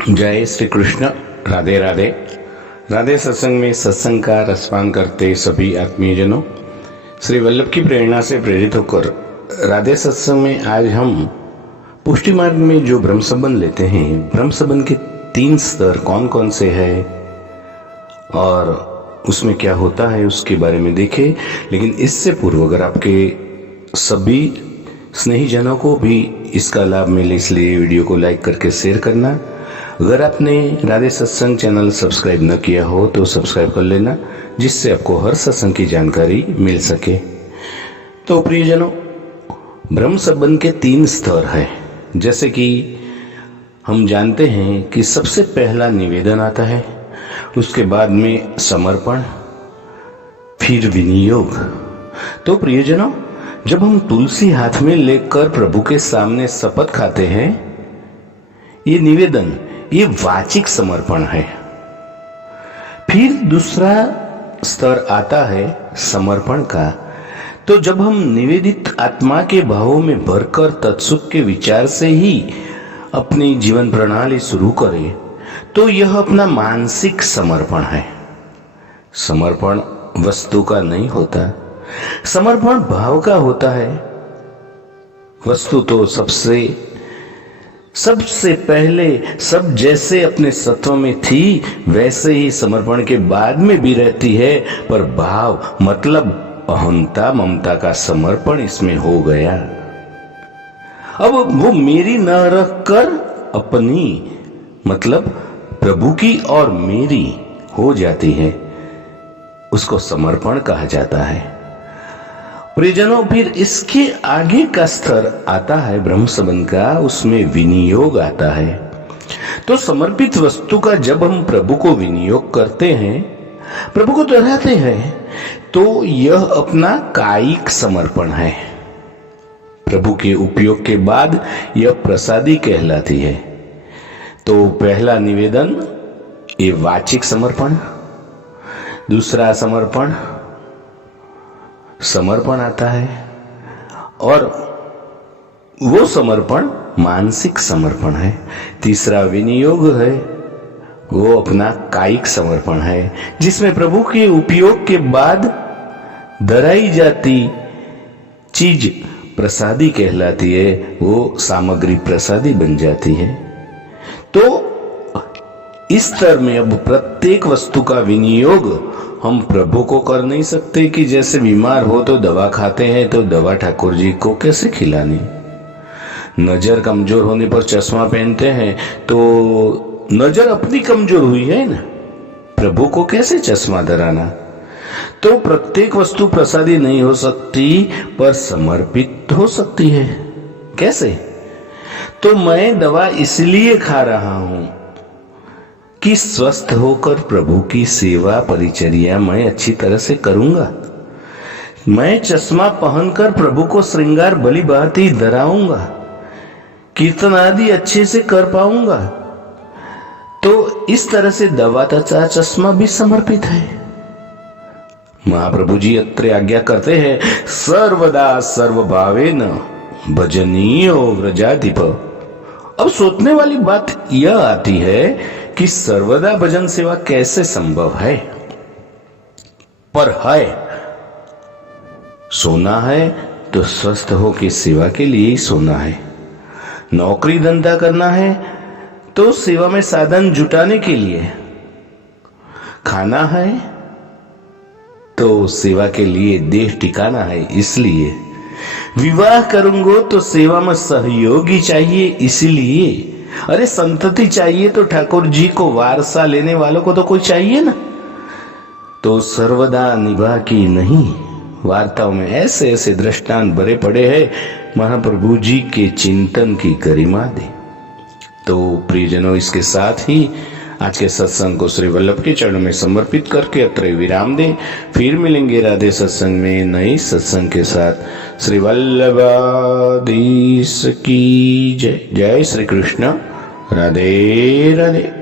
जय श्री कृष्ण। राधे राधे। राधे सत्संग में सत्संग का रसपान करते सभी आत्मीयजनों, श्री वल्लभ की प्रेरणा से प्रेरित होकर राधे सत्संग में आज हम पुष्टि मार्ग में जो ब्रह्म संबंध लेते हैं, ब्रह्म संबंध के 3 स्तर कौन कौन से हैं और उसमें क्या होता है उसके बारे में देखें। लेकिन इससे पूर्व अगर आपके सभी स्नेहीजनों को भी इसका लाभ मिले, इसलिए वीडियो को लाइक करके शेयर करना। अगर आपने राधे सत्संग चैनल सब्सक्राइब न किया हो तो सब्सक्राइब कर लेना, जिससे आपको हर सत्संग की जानकारी मिल सके। तो प्रियजनों, ब्रह्म संबंध के 3 स्तर है। जैसे कि हम जानते हैं कि सबसे पहला निवेदन आता है, उसके बाद में समर्पण, फिर विनियोग। तो प्रियजनों, जब हम तुलसी हाथ में लेकर प्रभु के सामने शपथ खाते हैं, ये निवेदन, ये वाचिक समर्पण है। फिर दूसरा स्तर आता है समर्पण का। तो जब हम निवेदित आत्मा के भावों में भरकर तत्सुख के विचार से ही अपनी जीवन प्रणाली शुरू करें, तो यह अपना मानसिक समर्पण है। समर्पण वस्तु का नहीं होता, समर्पण भाव का होता है। वस्तु तो सबसे पहले सब जैसे अपने सत्व में थी वैसे ही समर्पण के बाद में भी रहती है, पर भाव मतलब अहंता ममता का समर्पण इसमें हो गया। अब वो मेरी न रख कर अपनी, मतलब प्रभु की और मेरी हो जाती है, उसको समर्पण कहा जाता है। प्रियजनों, फिर इसके आगे का स्तर आता है ब्रह्म संबंध का, उसमें विनियोग आता है। तो समर्पित वस्तु का जब हम प्रभु को विनियोग करते हैं, प्रभु को दोहराते हैं, तो यह अपना कायिक समर्पण है। प्रभु के उपयोग के बाद यह प्रसादी कहलाती है। तो पहला निवेदन ये वाचिक समर्पण, दूसरा समर्पण आता है, और वो समर्पण मानसिक समर्पण है। तीसरा विनियोग है, वो अपना कायिक समर्पण है, जिसमें प्रभु के उपयोग के बाद धराई जाती चीज प्रसादी कहलाती है, वो सामग्री प्रसादी बन जाती है। तो इस स्तर में अब प्रत्येक वस्तु का विनियोग हम प्रभु को कर नहीं सकते कि जैसे बीमार हो तो दवा खाते हैं, तो दवा ठाकुर जी को कैसे खिलानी। नजर कमजोर होने पर चश्मा पहनते हैं, तो नजर अपनी कमजोर हुई है ना, प्रभु को कैसे चश्मा धराना। तो प्रत्येक वस्तु प्रसादी नहीं हो सकती, पर समर्पित हो सकती है। कैसे? तो मैं दवा इसलिए खा रहा हूं कि स्वस्थ होकर प्रभु की सेवा परिचर्या मैं अच्छी तरह से करूंगा। मैं चश्मा पहनकर प्रभु को श्रृंगार भली भांति धराऊंगा, कीर्तन आदि अच्छे से कर पाऊंगा। तो इस तरह से दवा तथा चश्मा भी समर्पित है। महाप्रभु जी अत्र आज्ञा करते हैं, सर्वदा सर्वभावेन भजनीयो व्रजाधिप। अब सोचने वाली बात यह आती है कि सर्वदा भजन सेवा कैसे संभव है? पर है, सोना है तो स्वस्थ हो के सेवा के लिए ही सोना है। नौकरी धंधा करना है तो सेवा में साधन जुटाने के लिए। खाना है तो सेवा के लिए देह टिकाना है, इसलिए। विवाह करूंगा तो सेवा में सहयोगी चाहिए, इसीलिए। अरे संतति चाहिए तो ठाकुर जी को वारसा लेने वालों को तो कोई चाहिए ना। तो सर्वदा निभा की नहीं, वार्ताओं में ऐसे ऐसे दृष्टांत भरे पड़े हैं, महाप्रभु जी के चिंतन की गरिमा दे। तो प्रियजनों, इसके साथ ही आज के सत्संग को श्री वल्लभ के चरणों में समर्पित करके अत्र विराम दें। फिर मिलेंगे राधे सत्संग में नई सत्संग के साथ। श्री वल्लभाधीश की जय। जय श्री कृष्ण। राधे राधे।